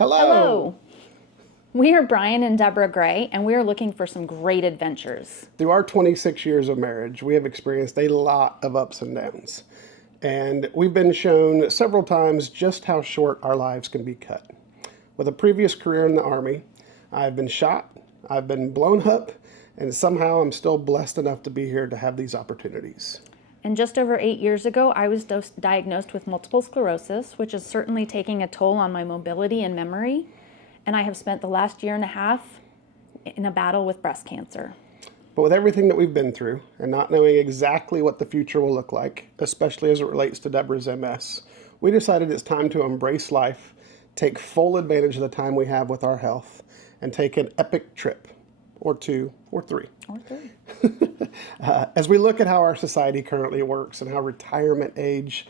Hello! Hello. We are Bryan and Debra Gray, and we are looking for some great adventures. Through our 26 years of marriage, we have experienced a lot of ups and downs. And we've been shown several times just how short our lives can be cut. With a previous career in the Army, I've been shot, I've been blown up, and somehow I'm still blessed enough to be here to have these opportunities. And just over 8 years ago, I was diagnosed with multiple sclerosis, which is certainly taking a toll on my mobility and memory. And I have spent the last year and a half in a battle with breast cancer. But with everything that we've been through and not knowing exactly what the future will look like, especially as it relates to Debra's MS, we decided it's time to embrace life, take full advantage of the time we have with our health, and take an epic trip, or two, or three. Or three. As we look at how our society currently works and how retirement age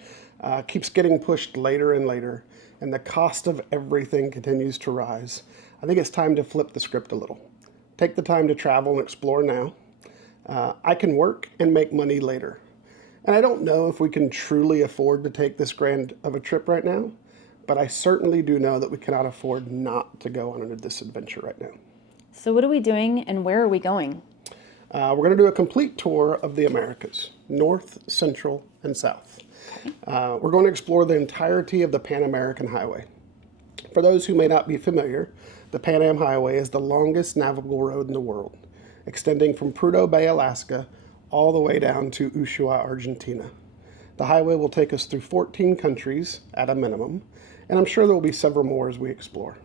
keeps getting pushed later and later, and the cost of everything continues to rise, I think it's time to flip the script a little. Take the time to travel and explore now. I can work and make money later. And I don't know if we can truly afford to take this grand of a trip right now, but I certainly do know that we cannot afford not to go on this adventure right now. So what are we doing and where are we going? We're going to do a complete tour of the Americas, North, Central, and South. We're going to explore the entirety of the Pan American Highway. For those who may not be familiar, the Pan Am Highway is the longest navigable road in the world, extending from Prudhoe Bay, Alaska, all the way down to Ushuaia, Argentina. The highway will take us through 14 countries at a minimum, and I'm sure there will be several more as we explore.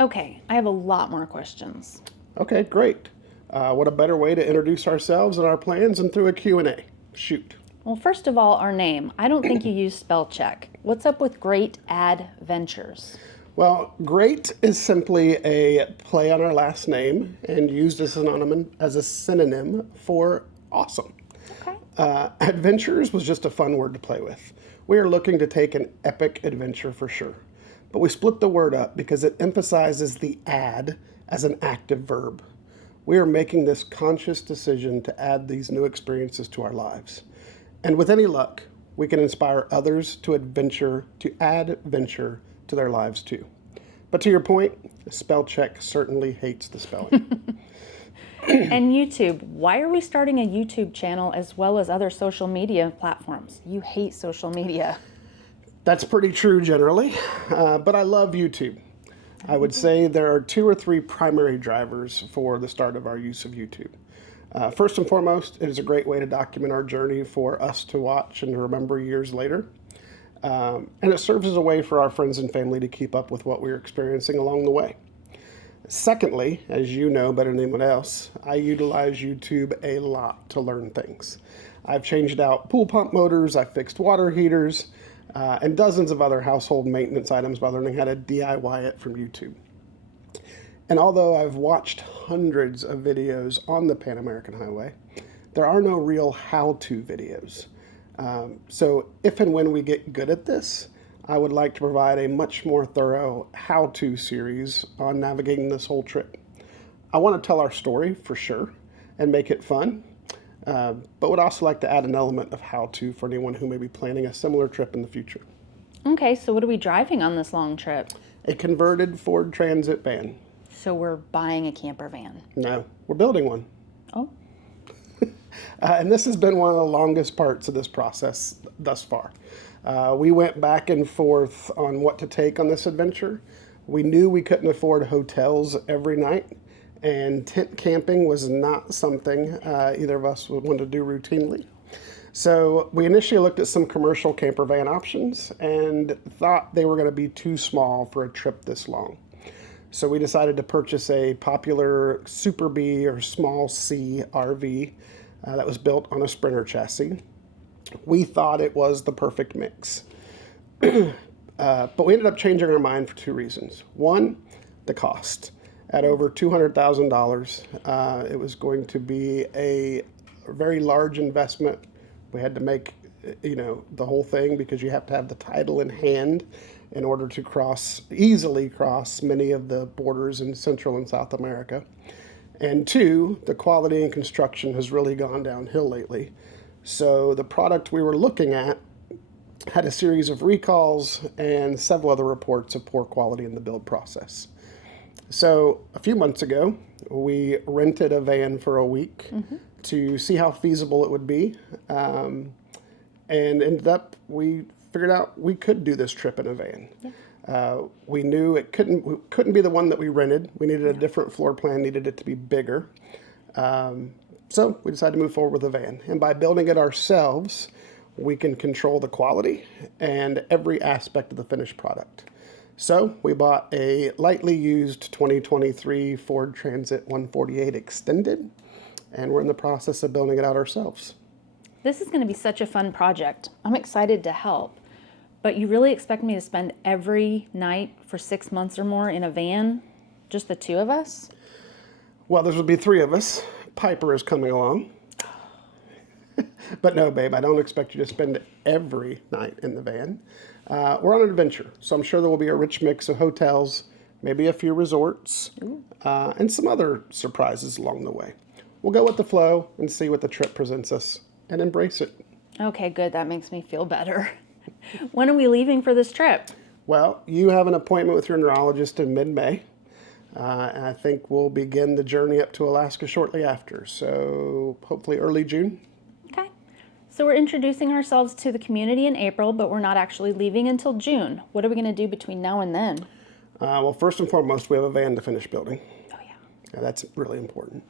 Okay, I have a lot more questions. Okay, great. What a better way to introduce ourselves and our plans than through a Q&A. Shoot. Well, first of all, our name. I don't think you use spell check. What's up with grayt add.venture? Well, grayt is simply a play on our last name and used as a synonym for awesome. Okay. Adventures was just a fun word to play with. We are looking to take an epic adventure for sure, but we split the word up because it emphasizes the add as an active verb. We are making this conscious decision to add these new experiences to our lives. And with any luck, we can inspire others to add venture to their lives too. But to your point, spell check certainly hates the spelling. And YouTube. Why are we starting a YouTube channel as well as other social media platforms? You hate social media. That's pretty true generally, but I love YouTube. I would say there are 2 or 3 primary drivers for the start of our use of YouTube. First and foremost, it is a great way to document our journey for us to watch and to remember years later. And it serves as a way for our friends and family to keep up with what we're experiencing along the way. Secondly, as you know better than anyone else, I utilize YouTube a lot to learn things. I've changed out pool pump motors, I've fixed water heaters, and dozens of other household maintenance items by learning how to DIY it from YouTube. And although I've watched hundreds of videos on the Pan American Highway, there are no real how-to videos. So if and when we get good at this, I would like to provide a much more thorough how-to series on navigating this whole trip. I want to tell our story for sure and make it fun, but would also like to add an element of how-to for anyone who may be planning a similar trip in the future. Okay, so what are we driving on this long trip? A converted Ford Transit van. So we're buying a camper van. No, we're building one. Oh. And this has been one of the longest parts of this process thus far. We went back and forth on what to take on this adventure. We knew we couldn't afford hotels every night, and tent camping was not something either of us would want to do routinely. So we initially looked at some commercial camper van options and thought they were going to be too small for a trip this long. So we decided to purchase a popular Super B or Small C RV that was built on a Sprinter chassis. We thought it was the perfect mix. But we ended up changing our mind for 2 reasons. One, the cost. At over $200,000, it was going to be a very large investment. We had to make, the whole thing because you have to have the title in hand in order to easily cross many of the borders in Central and South America. And 2, the quality and construction has really gone downhill lately. So the product we were looking at had a series of recalls and several other reports of poor quality in the build process. So a few months ago, we rented a van for a week to see how feasible it would be, and we figured out we could do this trip in a van. We knew it couldn't be the one that we rented. We needed a different floor plan, needed it to be bigger. So we decided to move forward with a van. And by building it ourselves, we can control the quality and every aspect of the finished product. So we bought a lightly used 2023 Ford Transit 148 Extended, and we're in the process of building it out ourselves. This is going to be such a fun project. I'm excited to help. But you really expect me to spend every night for 6 months or more in a van? Just the two of us? Well, there will be three of us. Piper is coming along. But no, babe, I don't expect you to spend every night in the van. We're on an adventure, so I'm sure there will be a rich mix of hotels, maybe a few resorts, and some other surprises along the way. We'll go with the flow and see what the trip presents us and embrace it. Okay, good. That makes me feel better. When are we leaving for this trip? Well, you have an appointment with your neurologist in mid-May, and I think we'll begin the journey up to Alaska shortly after, so hopefully early June. Okay. So we're introducing ourselves to the community in April, but we're not actually leaving until June. What are we going to do between now and then? Well, first and foremost, we have a van to finish building. Oh, yeah. Yeah, that's really important.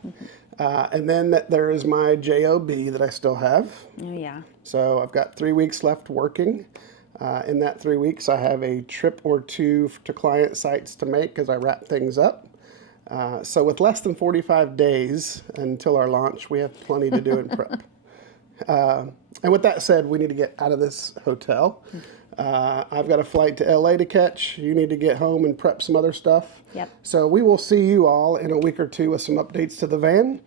And then there is my JOB that I still have. Oh, yeah. So I've got 3 weeks left working. In that 3 weeks, I have a trip or two to client sites to make as I wrap things up. So with less than 45 days until our launch, we have plenty to do in prep. And with that said, we need to get out of this hotel. I've got a flight to LA to catch. You need to get home and prep some other stuff. Yep. So we will see you all in a week or two with some updates to the van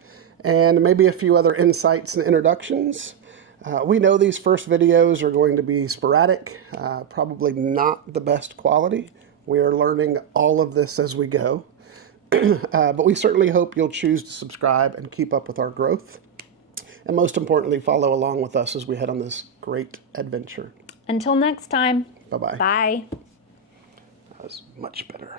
and maybe a few other insights and introductions. We know these first videos are going to be sporadic, probably not the best quality. We are learning all of this as we go. But we certainly hope you'll choose to subscribe and keep up with our growth. And most importantly, follow along with us as we head on this great adventure. Until next time. Bye-bye. Bye. That was much better.